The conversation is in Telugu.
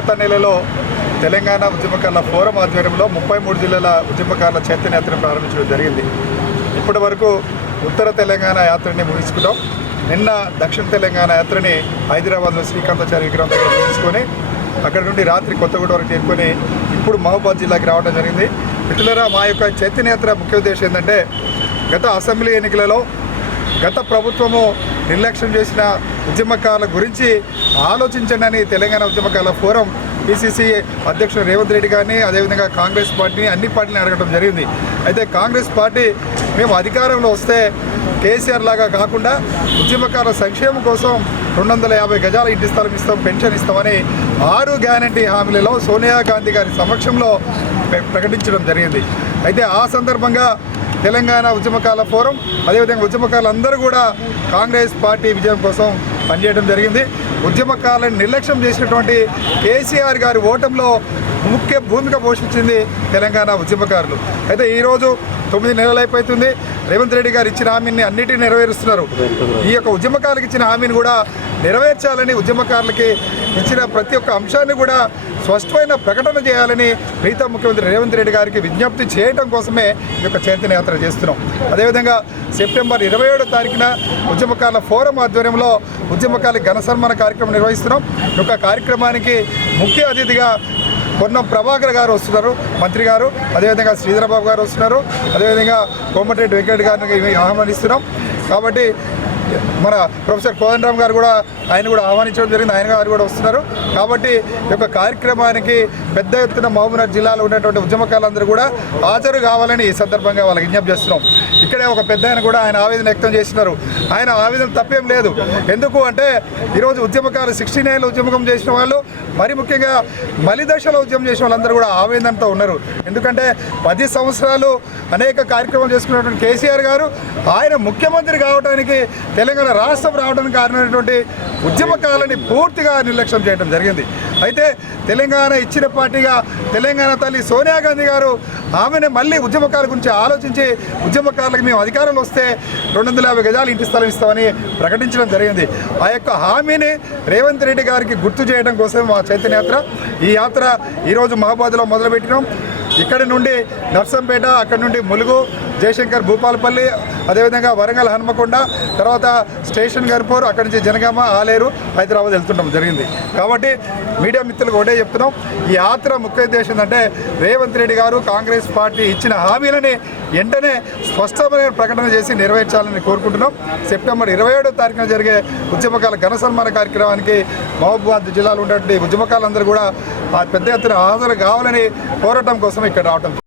గత నెలలో తెలంగాణ ఉద్యమకారుల ఫోరం ఆధ్వర్యంలో ముప్పై మూడు జిల్లాల ఉద్యమకారుల చైతన్యయాత్రను ప్రారంభించడం జరిగింది. ఇప్పటి వరకు ఉత్తర తెలంగాణ యాత్రని ముగించుకున్నాం. నిన్న దక్షిణ తెలంగాణ యాత్రని హైదరాబాద్లో శ్రీకాంతాచార్య విగ్రహం దగ్గర ముగించుకొని అక్కడ నుండి రాత్రి కొత్తగూడ వరకు చేరుకొని ఇప్పుడు మహబూబాద్ జిల్లాకి రావడం జరిగింది. మిత్రులరా మా యొక్క చైతన్యయాత్ర ముఖ్య ఉద్దేశం ఏంటంటే గత అసెంబ్లీ ఎన్నికలలో గత ప్రభుత్వము నిర్లక్ష్యం చేసిన ఉద్యమకాల గురించి ఆలోచించండి అని తెలంగాణ ఉద్యమకాల ఫోరం పిసిసి అధ్యక్షుడు రేవంత్ రెడ్డి గారిని అదేవిధంగా కాంగ్రెస్ పార్టీని అన్ని పార్టీని అడగడం జరిగింది. అయితే కాంగ్రెస్ పార్టీ మేము అధికారంలో వస్తే కేసీఆర్ లాగా కాకుండా ఉద్యమకారుల సంక్షేమం కోసం రెండు వందల యాభై గజాల ఇంటి స్థలం ఇస్తాం పెన్షన్ ఇస్తామని ఆరు గ్యారంటీ హామీలలో సోనియా గాంధీ గారి సమక్షంలో ప్ర- ప్రకటించడం జరిగింది. అయితే ఆ సందర్భంగా తెలంగాణ ఉద్యమకాల ఫోరం అదేవిధంగా ఉద్యమకారులందరూ కూడా కాంగ్రెస్ పార్టీ విజయం కోసం పనిచేయడం జరిగింది. ఉద్యమకాలను నిర్లక్ష్యం చేసినటువంటి కేసీఆర్ గారి ఓటంలో ముఖ్య భూమిక పోషించింది తెలంగాణ ఉద్యమకారులు. అయితే ఈరోజు తొమ్మిది నెలలు అయిపోతుంది. రేవంత్ రెడ్డి గారు ఇచ్చిన హామీని అన్నిటినీ నెరవేరుస్తున్నారు. ఈ యొక్క ఉద్యమకారులకు ఇచ్చిన హామీని కూడా నెరవేర్చాలని ఉద్యమకారులకి ఇచ్చిన ప్రతి ఒక్క అంశాన్ని కూడా స్పష్టమైన ప్రకటన చేయాలని మిగతా ముఖ్యమంత్రి రేవంత్ రెడ్డి గారికి విజ్ఞప్తి చేయడం కోసమే ఈ యొక్క చైతన్య యాత్ర చేస్తున్నాం. అదేవిధంగా సెప్టెంబర్ ఇరవై ఏడో తారీఖున ఉద్యమకారుల ఫోరం ఆధ్వర్యంలో ఉద్యమకారుల ఘన సన్మాన కార్యక్రమం నిర్వహిస్తున్నాం. ఈ యొక్క కార్యక్రమానికి ముఖ్య అతిథిగా పొన్నం ప్రభాకర్ గారు వస్తున్నారు మంత్రి గారు. అదేవిధంగా శ్రీధరబాబు గారు వస్తున్నారు. అదేవిధంగా కోమటిరెడ్డి వెంకట గారిని ఆహ్వానిస్తున్నాం. కాబట్టి మన ప్రొఫెసర్ కోదండరామ్ గారు కూడా ఆయన కూడా ఆహ్వానించడం జరిగింది. ఆయన గారు కూడా వస్తున్నారు. కాబట్టి ఈ యొక్క కార్యక్రమానికి పెద్ద ఎత్తున మహబూబ్నగర్ జిల్లాలో ఉన్నటువంటి ఉద్యమకారులందరూ కూడా హాజరు కావాలని ఈ సందర్భంగా వాళ్ళకి విజ్ఞప్తి చేస్తున్నాం. ఇక్కడే ఒక పెద్ద ఆయన కూడా ఆయన ఆవేదన వ్యక్తం చేసినారు ఆయన ఆవేదన తప్పేం లేదు. ఎందుకు అంటే ఈరోజు ఉద్యమకారులు సిక్స్టీ నైన్లో ఉద్యమకం చేసిన వాళ్ళు మరి ముఖ్యంగా మలిదశలో ఉద్యమం చేసిన వాళ్ళందరూ కూడా ఆవేదనతో ఉన్నారు. ఎందుకంటే పది సంవత్సరాలు అనేక కార్యక్రమాలు చేసుకున్నటువంటి కేసీఆర్ గారు ఆయన ముఖ్యమంత్రి కావడానికి తెలంగాణ రాష్ట్రం రావడానికి కారణమైనటువంటి ఉద్యమకాలని పూర్తిగా నిర్లక్ష్యం చేయడం జరిగింది. అయితే తెలంగాణ ఇచ్చిన పార్టీగా తెలంగాణ తల్లి సోనియా గాంధీ గారు ఆమెను మళ్ళీ ఉద్యమకారుల గురించి ఆలోచించి ఉద్యమకారులకు మేము అధికారంలో వస్తే రెండు వందల యాభై గజాలు ఇంటి స్థలం ఇస్తామని ప్రకటించడం జరిగింది. ఆ యొక్క హామీని రేవంత్ రెడ్డి గారికి గుర్తు చేయడం కోసం మా చైతన్య యాత్ర. ఈ యాత్ర ఈరోజు మహాబాద్లో మొదలుపెట్టినాం. ఇక్కడి నుండి నర్సంపేట అక్కడి నుండి ములుగు జయశంకర్ భూపాలపల్లి అదేవిధంగా వరంగల్ హనుమకొండ తర్వాత స్టేషన్ గర్పూర్ అక్కడి నుంచి జనగామ ఆలేరు హైదరాబాద్ వెళ్తుండడం జరిగింది. కాబట్టి మీడియా మిత్రులకు ఒకటే చెప్తున్నాం. ఈ యాత్ర ముఖ్య ఉద్దేశం ఏంటంటే రేవంత్ రెడ్డి గారు కాంగ్రెస్ పార్టీ ఇచ్చిన హామీలని వెంటనే స్పష్టమైన ప్రకటన చేసి నెరవేర్చాలని కోరుకుంటున్నాం. సెప్టెంబర్ ఇరవై ఏడో తారీఖున జరిగే ఉద్యమకాల ఘన సన్మాన కార్యక్రమానికి మహబూబాద్ జిల్లాలో ఉన్నటువంటి ఉద్యమకాలందరూ కూడా ఆ పెద్ద ఎత్తున హాజరు కావాలని కోరటం కోసం ఇక్కడ రావటం